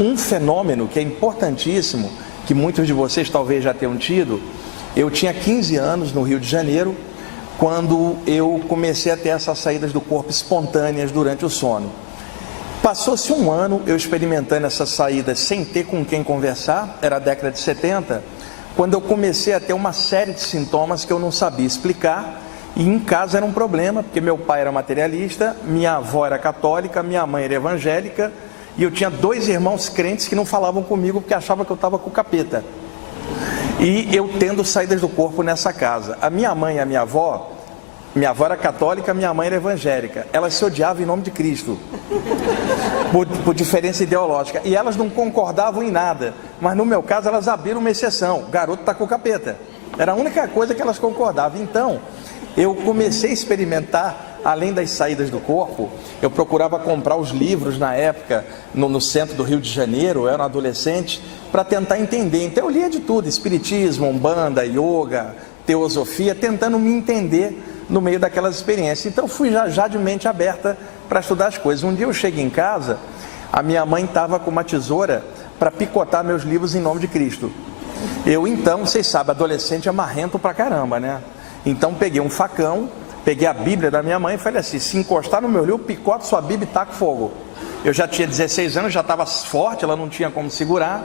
um fenômeno que é importantíssimo, que muitos de vocês talvez já tenham tido. Eu tinha 15 anos no Rio de Janeiro, quando eu comecei a ter essas saídas do corpo espontâneas durante o sono. Passou-se um ano eu experimentando essas saídas sem ter com quem conversar, era a década de 70, quando eu comecei a ter uma série de sintomas que eu não sabia explicar, e em casa era um problema, porque meu pai era materialista, minha avó era católica, minha mãe era evangélica, e eu tinha 2 irmãos crentes que não falavam comigo porque achavam que eu estava com o capeta. E eu tendo saídas do corpo nessa casa. A minha mãe e a minha avó era católica, minha mãe era evangélica. Elas se odiavam em nome de Cristo, por diferença ideológica. E elas não concordavam em nada. Mas no meu caso elas abriram uma exceção. O garoto está com o capeta. Era a única coisa que elas concordavam. Então, eu comecei a experimentar, além das saídas do corpo, eu procurava comprar os livros na época, no centro do Rio de Janeiro, eu era um adolescente, para tentar entender. Então eu lia de tudo, espiritismo, umbanda, yoga, teosofia, tentando me entender no meio daquelas experiências. Então fui já de mente aberta para estudar as coisas. Um dia eu cheguei em casa, a minha mãe estava com uma tesoura para picotar meus livros em nome de Cristo. Eu então, vocês sabem, adolescente é marrento pra caramba, né? Então peguei um facão, peguei a Bíblia da minha mãe e falei assim: se encostar no meu livro, picote sua Bíblia e taca fogo. Eu já tinha 16 anos, já estava forte, ela não tinha como segurar,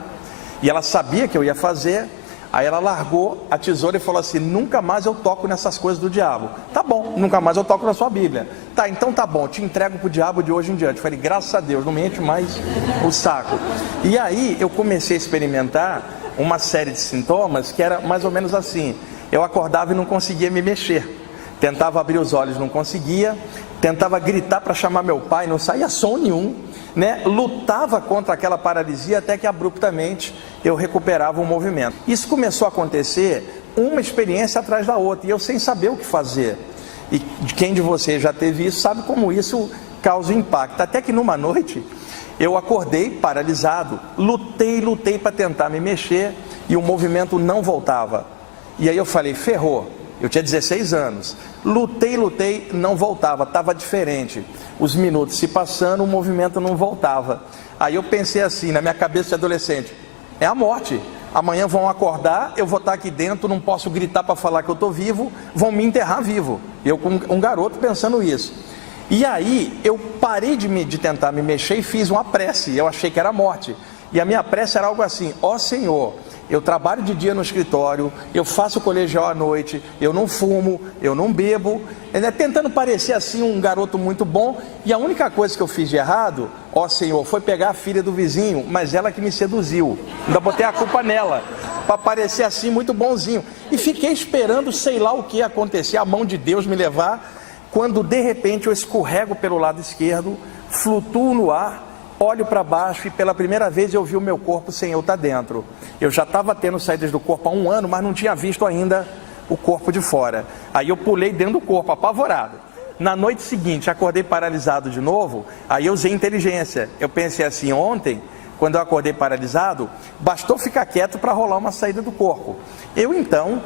e ela sabia que eu ia fazer. Aí ela largou a tesoura e falou assim: nunca mais eu toco nessas coisas do diabo. Tá bom, nunca mais eu toco na sua Bíblia. Tá, então tá bom, te entrego pro diabo de hoje em diante. Falei, graças a Deus, não me enche mais o saco. E aí eu comecei a experimentar uma série de sintomas que era mais ou menos assim: eu acordava e não conseguia me mexer, tentava abrir os olhos, não conseguia, tentava gritar para chamar meu pai, não saía som nenhum, né? Lutava contra aquela paralisia até que abruptamente eu recuperava o movimento. Isso começou a acontecer, uma experiência atrás da outra, e eu sem saber o que fazer. E quem de vocês já teve isso sabe como isso causa impacto. Até que numa noite eu acordei paralisado, lutei para tentar me mexer e o movimento não voltava. E aí eu falei, ferrou. Eu tinha 16 anos, lutei, não voltava, estava diferente. Os minutos se passando, o movimento não voltava. Aí eu pensei assim, na minha cabeça de adolescente: é a morte. Amanhã vão acordar, eu vou estar aqui dentro, não posso gritar para falar que eu estou vivo, vão me enterrar vivo. Eu com um garoto pensando isso. E aí eu parei de tentar me mexer e fiz uma prece, eu achei que era a morte. E a minha prece era algo assim: ó Senhor, eu trabalho de dia no escritório, eu faço colegial à noite, eu não fumo, eu não bebo, tentando parecer assim um garoto muito bom, e a única coisa que eu fiz de errado, ó Senhor, foi pegar a filha do vizinho, mas ela que me seduziu, ainda botei a culpa nela, para parecer assim muito bonzinho, e fiquei esperando sei lá o que ia acontecer, a mão de Deus me levar, quando de repente eu escorrego pelo lado esquerdo, flutuo no ar, olho para baixo e pela primeira vez eu vi o meu corpo sem eu estar dentro. Eu já estava tendo saídas do corpo há um ano, mas não tinha visto ainda o corpo de fora. Aí eu pulei dentro do corpo, apavorado. Na noite seguinte, acordei paralisado de novo, aí eu usei inteligência. Eu pensei assim, ontem, quando eu acordei paralisado, bastou ficar quieto para rolar uma saída do corpo. Eu então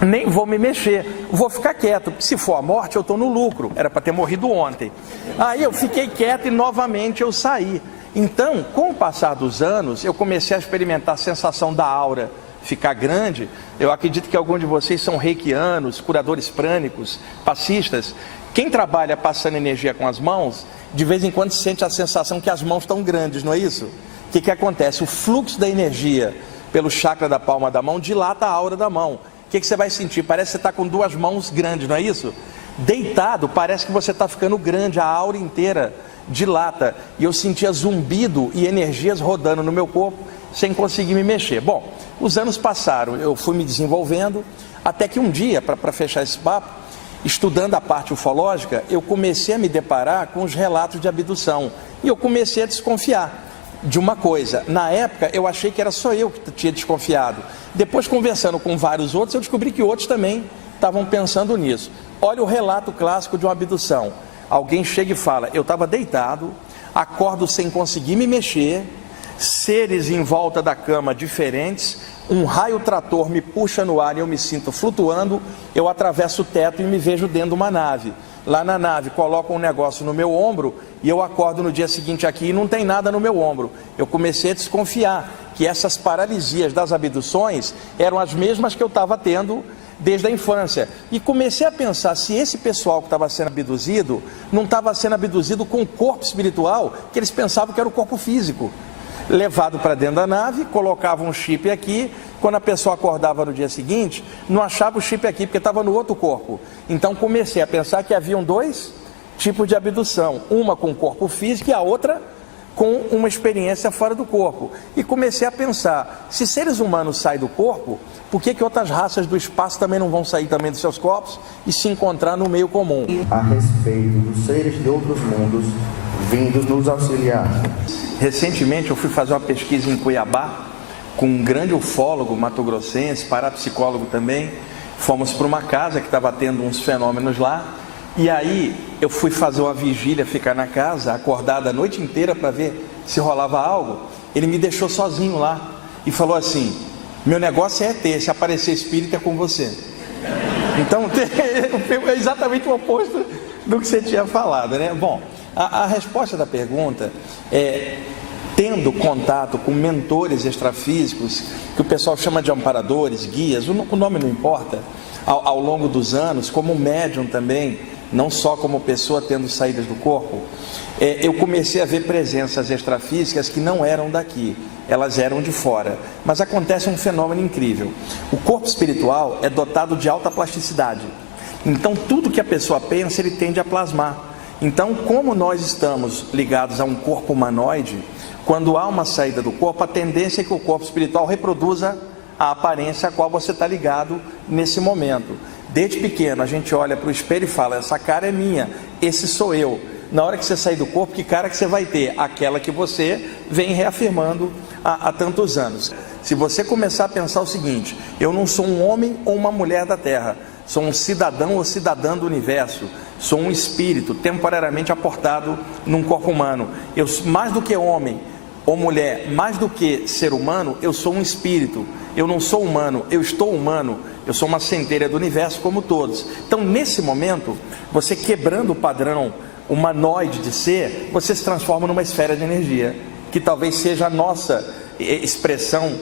nem vou me mexer, vou ficar quieto, porque se for a morte eu estou no lucro, era para ter morrido ontem. Aí eu fiquei quieto e novamente eu saí. Então, com o passar dos anos, eu comecei a experimentar a sensação da aura ficar grande. Eu acredito que alguns de vocês são reikianos, curadores prânicos, passistas. Quem trabalha passando energia com as mãos, de vez em quando sente a sensação que as mãos estão grandes, não é isso? O que acontece? O fluxo da energia pelo chakra da palma da mão dilata a aura da mão. O que você vai sentir? Parece que você está com 2 mãos grandes, não é isso? Deitado, parece que você está ficando grande, a aura inteira dilata. E eu sentia zumbido e energias rodando no meu corpo, sem conseguir me mexer. Bom, os anos passaram, eu fui me desenvolvendo, até que um dia, para fechar esse papo, estudando a parte ufológica, eu comecei a me deparar com os relatos de abdução. E eu comecei a desconfiar de uma coisa. Na época eu achei que era só eu que tinha desconfiado. Depois, conversando com vários outros, eu descobri que outros também estavam pensando nisso. Olha o relato clássico de uma abdução. Alguém chega e fala: eu estava deitado, acordo sem conseguir me mexer, seres em volta da cama diferentes, um raio trator me puxa no ar e eu me sinto flutuando, eu atravesso o teto e me vejo dentro de uma nave. Lá na nave colocam um negócio no meu ombro e eu acordo no dia seguinte aqui e não tem nada no meu ombro. Eu comecei a desconfiar que essas paralisias das abduções eram as mesmas que eu estava tendo desde a infância. E comecei a pensar se esse pessoal que estava sendo abduzido não estava sendo abduzido com o corpo espiritual, que eles pensavam que era o corpo físico. Levado para dentro da nave, colocava um chip aqui, quando a pessoa acordava no dia seguinte, não achava o chip aqui, porque estava no outro corpo. Então comecei a pensar que haviam dois tipos de abdução, uma com o corpo físico e a outra com uma experiência fora do corpo. E comecei a pensar, se seres humanos saem do corpo, por que outras raças do espaço também não vão sair também dos seus corpos e se encontrar no meio comum? A respeito dos seres de outros mundos vindo nos auxiliar. Recentemente eu fui fazer uma pesquisa em Cuiabá com um grande ufólogo mato-grossense, parapsicólogo também. Fomos para uma casa que estava tendo uns fenômenos lá. E aí eu fui fazer uma vigília, ficar na casa, acordado a noite inteira para ver se rolava algo. Ele me deixou sozinho lá e falou assim: meu negócio é ET, se aparecer espírito é com você. Então é exatamente o oposto do que você tinha falado, né? Bom, a resposta da pergunta é: tendo contato com mentores extrafísicos, que o pessoal chama de amparadores, guias, o nome não importa, ao longo dos anos, como médium também, não só como pessoa tendo saídas do corpo, eu comecei a ver presenças extrafísicas que não eram daqui, elas eram de fora. Mas acontece um fenômeno incrível: o corpo espiritual é dotado de alta plasticidade, então tudo que a pessoa pensa, ele tende a plasmar. Então, como nós estamos ligados a um corpo humanoide, quando há uma saída do corpo, a tendência é que o corpo espiritual reproduza a aparência a qual você está ligado nesse momento. Desde pequeno a gente olha para o espelho e fala: essa cara é minha, esse sou eu. Na hora que você sair do corpo, que cara que você vai ter? Aquela que você vem reafirmando há tantos anos. Se você começar a pensar o seguinte: eu não sou um homem ou uma mulher da Terra, sou um cidadão ou cidadã do universo, sou um espírito temporariamente aportado num corpo humano. Eu, mais do que homem ou mulher, mais do que ser humano, eu sou um espírito. Eu não sou humano, eu estou humano. Eu sou uma centelha do universo como todos. Então, nesse momento, você quebrando o padrão humanoide de ser, você se transforma numa esfera de energia, que talvez seja a nossa expressão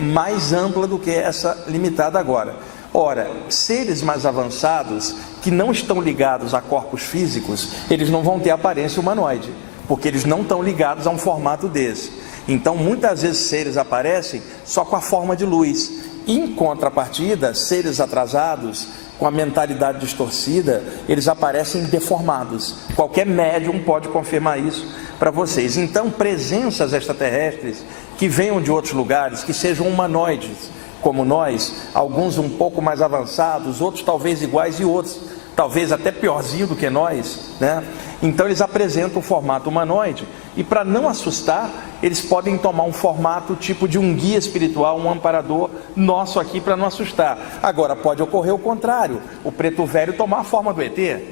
mais ampla do que essa limitada agora. Ora, seres mais avançados, que não estão ligados a corpos físicos, eles não vão ter aparência humanoide, porque eles não estão ligados a um formato desse. Então, muitas vezes seres aparecem só com a forma de luz. Em contrapartida, seres atrasados, com a mentalidade distorcida, eles aparecem deformados. Qualquer médium pode confirmar isso para vocês. Então, presenças extraterrestres que venham de outros lugares, que sejam humanoides como nós, alguns um pouco mais avançados, outros talvez iguais e outros talvez até piorzinho do que nós, né? Então eles apresentam o formato humanoide, e para não assustar, eles podem tomar um formato tipo de um guia espiritual, um amparador nosso aqui, para não assustar. Agora pode ocorrer o contrário, o preto velho tomar a forma do ET.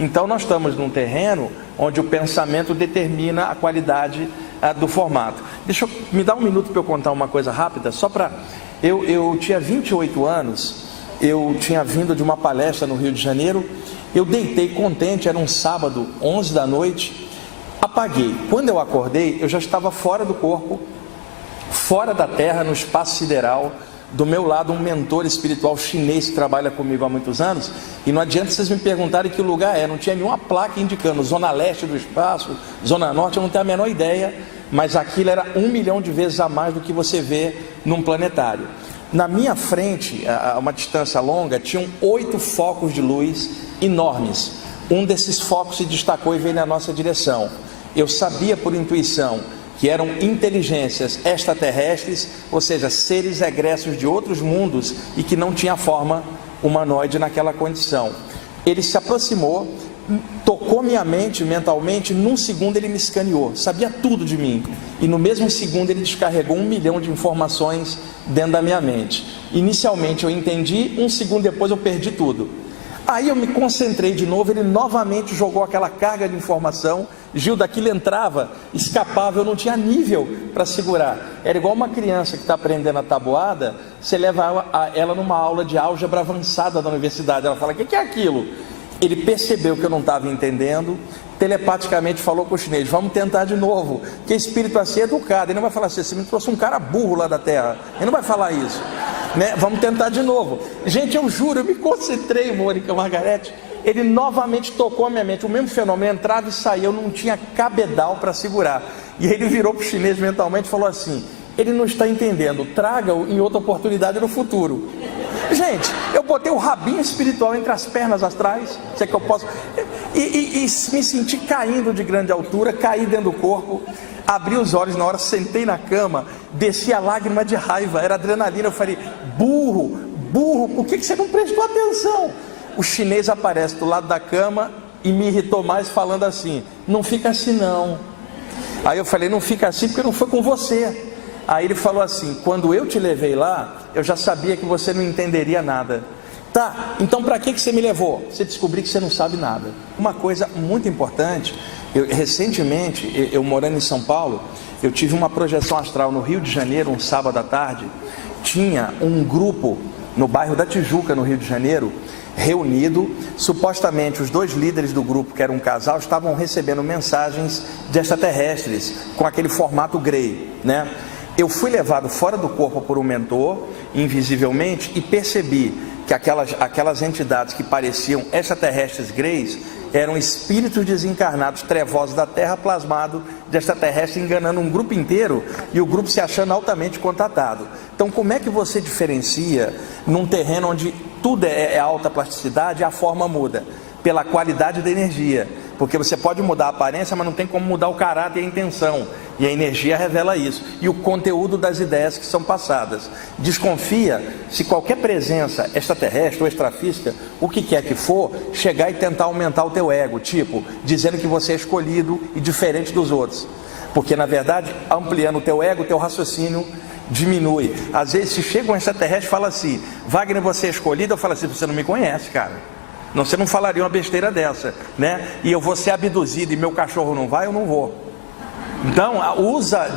Então nós estamos num terreno onde o pensamento determina a qualidade do formato. Me dá um minuto para eu contar uma coisa rápida, só para... Eu tinha 28 anos, eu tinha vindo de uma palestra no Rio de Janeiro, eu deitei contente, era um sábado, 11 da noite, apaguei. Quando eu acordei, eu já estava fora do corpo, fora da Terra, no espaço sideral. Do meu lado, um mentor espiritual chinês que trabalha comigo há muitos anos, e não adianta vocês me perguntarem que lugar é, não tinha nenhuma placa indicando zona leste do espaço, zona norte, eu não tenho a menor ideia, mas aquilo era 1 milhão de vezes a mais do que você vê num planetário. Na minha frente, a uma distância longa, tinham 8 focos de luz enormes. Um desses focos se destacou e veio na nossa direção. Eu sabia por intuição que eram inteligências extraterrestres, ou seja, seres egressos de outros mundos e que não tinha forma humanoide naquela condição. Ele se aproximou, tocou minha mente mentalmente, num segundo ele me escaneou, sabia tudo de mim, e no mesmo segundo ele descarregou 1 milhão de informações dentro da minha mente. Inicialmente eu entendi, um segundo depois eu perdi tudo. Aí eu me concentrei de novo, ele novamente jogou aquela carga de informação, Gil, daquilo entrava, escapava, eu não tinha nível para segurar. Era igual uma criança que está aprendendo a tabuada, você leva ela numa aula de álgebra avançada da universidade, ela fala, o que é aquilo? Ele percebeu que eu não estava entendendo, telepaticamente falou com o chinês, vamos tentar de novo, porque espírito assim é educado, ele não vai falar assim, você me trouxe um cara burro lá da terra, ele não vai falar isso, né? Vamos tentar de novo. Gente, eu juro, eu me concentrei, Mônica Margarete, ele novamente tocou a minha mente, o mesmo fenômeno, entrava e saía, eu não tinha cabedal para segurar, e ele virou para o chinês mentalmente e falou assim, ele não está entendendo, traga-o em outra oportunidade no futuro. Gente, eu botei o rabinho espiritual entre as pernas atrás, se é que eu posso, e me senti caindo de grande altura, caí dentro do corpo, abri os olhos na hora, sentei na cama, desci a lágrima de raiva, era adrenalina, eu falei, burro, por que você não prestou atenção? O chinês aparece do lado da cama e me irritou mais falando assim, não fica assim não. Aí eu falei, não fica assim porque não foi com você. Aí ele falou assim, quando eu te levei lá, eu já sabia que você não entenderia nada. Tá, então para que você me levou? Você descobriu que você não sabe nada. Uma coisa muito importante, recentemente, eu morando em São Paulo, eu tive uma projeção astral no Rio de Janeiro, um sábado à tarde, tinha um grupo no bairro da Tijuca, no Rio de Janeiro, reunido, supostamente os dois líderes do grupo, que era um casal, estavam recebendo mensagens de extraterrestres, com aquele formato Grey, né? Eu fui levado fora do corpo por um mentor, invisivelmente, e percebi que aquelas entidades que pareciam extraterrestres greys, eram espíritos desencarnados, trevosos da Terra, plasmado de extraterrestre, enganando um grupo inteiro, e o grupo se achando altamente contatado. Então, como é que você diferencia num terreno onde tudo é alta plasticidade, a forma muda? Pela qualidade da energia, porque você pode mudar a aparência, mas não tem como mudar o caráter e a intenção, e a energia revela isso, e o conteúdo das ideias que são passadas. Desconfia se qualquer presença extraterrestre ou extrafísica, o que quer que for, chegar e tentar aumentar o teu ego, tipo, dizendo que você é escolhido e diferente dos outros, porque na verdade, ampliando o teu ego, o teu raciocínio diminui. Às vezes se chega um extraterrestre e fala assim, Wagner, você é escolhido, eu falo assim, você não me conhece, cara. Não, você não falaria uma besteira dessa, né? E eu vou ser abduzido e meu cachorro não vai, eu não vou. Então, usa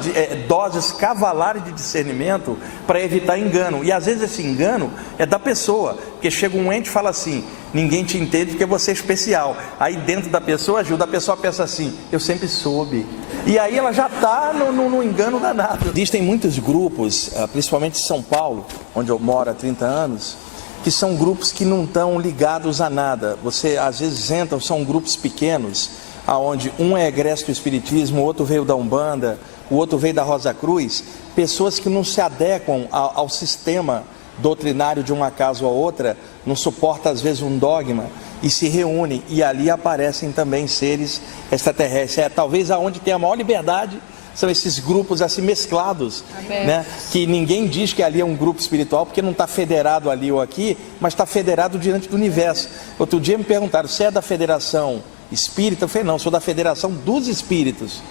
doses cavalares de discernimento para evitar engano. E às vezes esse engano é da pessoa, porque chega um ente e fala assim, ninguém te entende porque você é especial. Aí dentro da pessoa ajuda, a pessoa pensa assim, eu sempre soube. E aí ela já está no engano danado. Existem muitos grupos, principalmente em São Paulo, onde eu moro há 30 anos, que são grupos que não estão ligados a nada. Você às vezes entra, são grupos pequenos, aonde um é egresso do Espiritismo, o outro veio da Umbanda, o outro veio da Rosa Cruz, pessoas que não se adequam ao sistema doutrinário de uma casa ou outra, não suporta às vezes um dogma, e se reúnem, e ali aparecem também seres extraterrestres. Talvez aonde tem a maior liberdade, são esses grupos assim mesclados, né? Que ninguém diz que ali é um grupo espiritual, porque não está federado ali ou aqui, mas está federado diante do universo. Outro dia me perguntaram, você é da Federação Espírita? Eu falei, não, sou da Federação dos Espíritos,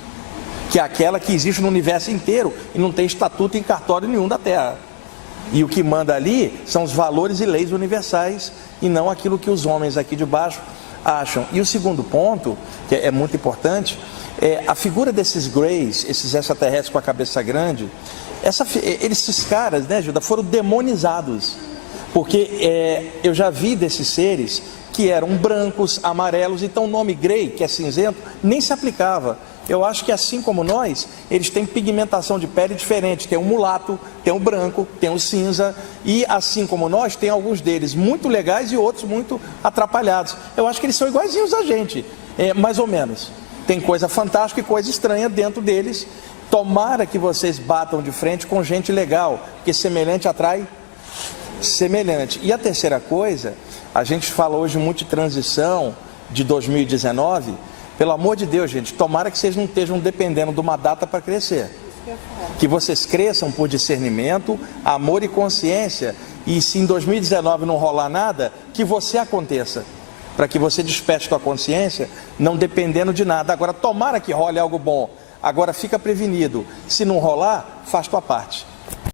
que é aquela que existe no universo inteiro, e não tem estatuto em cartório nenhum da Terra. E o que manda ali são os valores e leis universais, e não aquilo que os homens aqui de baixo acham. E o segundo ponto, que é muito importante, a figura desses greys, esses extraterrestres com a cabeça grande, esses caras, né, Gilda, foram demonizados, porque eu já vi desses seres que eram brancos, amarelos, então o nome grey, que é cinzento, nem se aplicava. Eu acho que assim como nós, eles têm pigmentação de pele diferente, tem o mulato, tem o branco, tem o cinza, e assim como nós, tem alguns deles muito legais e outros muito atrapalhados. Eu acho que eles são iguaizinhos a gente, mais ou menos. Tem coisa fantástica e coisa estranha dentro deles. Tomara que vocês batam de frente com gente legal, porque semelhante atrai semelhante. E a terceira coisa, a gente fala hoje muito de transição de 2019, pelo amor de Deus, gente, tomara que vocês não estejam dependendo de uma data para crescer. Que vocês cresçam por discernimento, amor e consciência, e se em 2019 não rolar nada, que você aconteça, para que você desperte sua consciência, não dependendo de nada. Agora, tomara que role algo bom. Agora, fica prevenido. Se não rolar, faz tua parte.